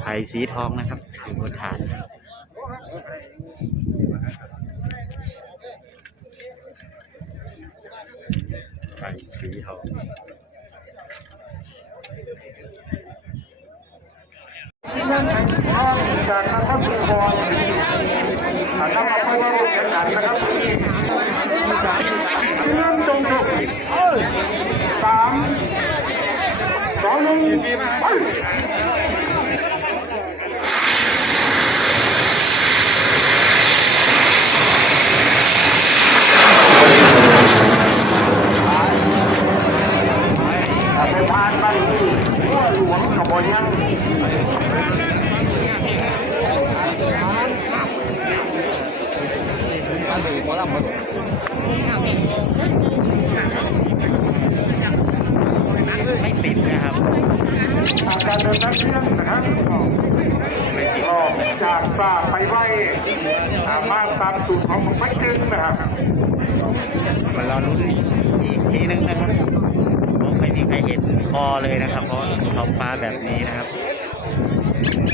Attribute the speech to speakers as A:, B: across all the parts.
A: ไผ่สีทองนะครับอยู่บนฐานไผ่สีทอง
B: จากทางท่านผู้บอลถ้ามาพูดว่าเสียงขันนะครับเริ่มตรงจุดสามสองหนึ่งไป ถ้าไป ผ่านไปหัวหลวงกับบอยัง
A: ไม่ติดนะครับ
B: ทางการเดินนักเที่ยวนะครับ
A: ไม่ติด
B: ออกจากป่าไปไหวสามารถตามสูตรของผมไม่ดึงนะครับ
A: มารอลุ้นอีกทีนึงนะครับเพราะไม่มีใครเห็นคอเลยนะครับเพราะท้องฟ้าแบบนี้นะครับ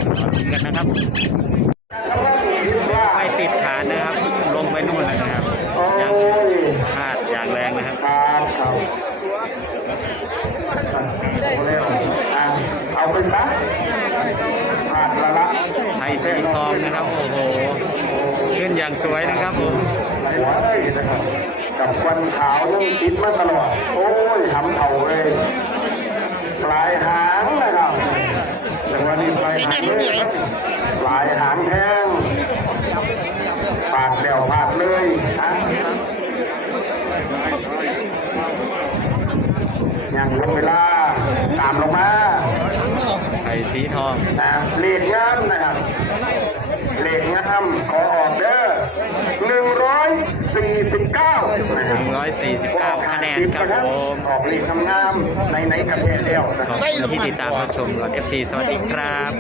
A: รอลุ้นกันนะครับ ไม่ติดฐานนะครับ ลงไปนู่นเลยนะครับ
B: โอ้
A: ยัง
B: ย
A: พลาดอย่างแรงนะครับ
B: ครับเขาเอาเร็วอะเอาไปซะผ่านละละ
A: ไทยสีทองนะครับ โอ้โห ขึ้นอย่างสวยนะครับผม
B: หัวเลยนะครับกับควันขาวยังติดมาตลอด โอ้ยทำเข่าเลย ปลายหางนะครับแต่วันนี้ปลาย หางเลยครับปลายหางแห้งปาดเดี่ยวปาดเลยฮะยังลงเวลาตามลงมา
A: ไทยสีทอง
B: นะเลขงามนะครับเลขงามขอออกเด้อหนึ่งร้อยสี่สิบเก้านะครับ
A: 149คะแนนครับผม
B: ออกเลขงามๆในในประเทศเดียวนะ
A: ขอบคุณที่ติดตามรับชมรถ FC สวัสดีครับ